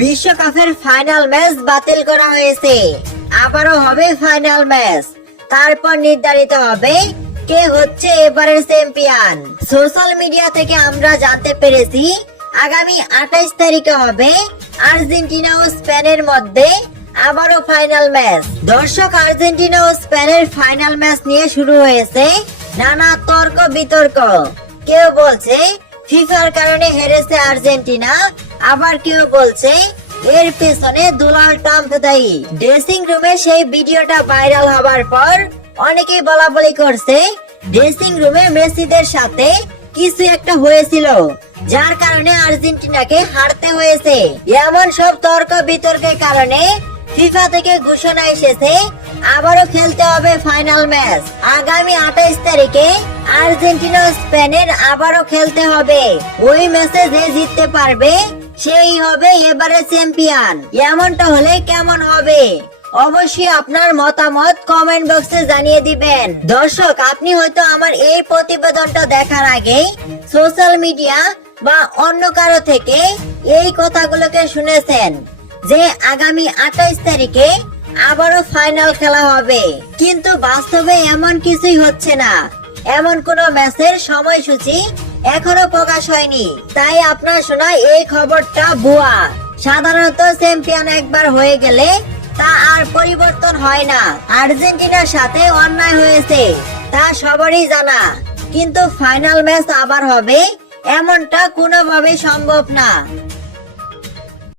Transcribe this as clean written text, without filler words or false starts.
বিশ্বকাপের final match বাতিল করা হয়েছে। আবারও হবে ফাইনাল ম্যাচ। তারপর নির্ধারিত হবে কে হচ্ছে এবারের চ্যাম্পিয়ন। সোশ্যাল মিডিয়া থেকে আমরা জানতে পেরেছি আগামী 28 তারিখে হবে আর্জেন্টিনা ও স্পেনের মধ্যে আবারও ফাইনাল ম্যাচ। দর্শক, আর্জেন্টিনা ও স্পেনের ফাইনাল ম্যাচ নিয়ে শুরু হয়েছে নানা তর্ক বিতর্ক। কেউ বলছে ফিফার কারণে হেরেছে আর্জেন্টিনা, আবার কেউ বলছে এর পেছনে ডোনাল্ড ট্রাম্প দায়ী। ড্রেসিং রুমে সেই ভিডিওটা ভাইরাল হবার পর অনেকেই বলাবলি করছে ড্রেসিং রুমে মেসিদের সাথে কিছু একটা হয়েছিল, যার কারণে আর্জেন্টিনাকে হারতে হয়েছে। এমন সব তর্ক বিতর্কের কারণে ফিফা থেকে ঘোষণা এসেছে আবারও খেলতে হবে ফাইনাল ম্যাচ। আগামী 28 তারিখে আর্জেন্টিনা ও স্পেনের আবারও খেলতে হবে। ওই ম্যাচে যে জিততে পারবে সেই হবে এবারে চ্যাম্পিয়ন। এমনটা হলে কেমন হবে? অবশ্যই আপনার মতামত কমেন্ট বক্সে জানিয়ে দিবেন। দর্শক, আপনি হয়তো আমার এই প্রতিবেদনটা দেখার আগে সোশ্যাল মিডিয়া বা অন্য কারো থেকে এই কথাগুলোকে শুনেছেন যে আগামী 28 তারিখে আবারও ফাইনাল খেলা হবে, কিন্তু বাস্তবে এমন কিছুই হচ্ছে না। এমন কোন ম্যাচের সময়সূচি এখনো প্রকাশ হয়নি। তাই আপনার শোনা এই খবরটা ভুয়া। সাধারণত চ্যাম্পিয়ন একবার হয়ে গেলে তা আর পরিবর্তন হয় না। আর্জেন্টিনার সাথে অন্যায় হয়েছে তা সবারই জানা, কিন্তু ফাইনাল ম্যাচ আবার হবে এমনটা কোনোভাবেই সম্ভব না।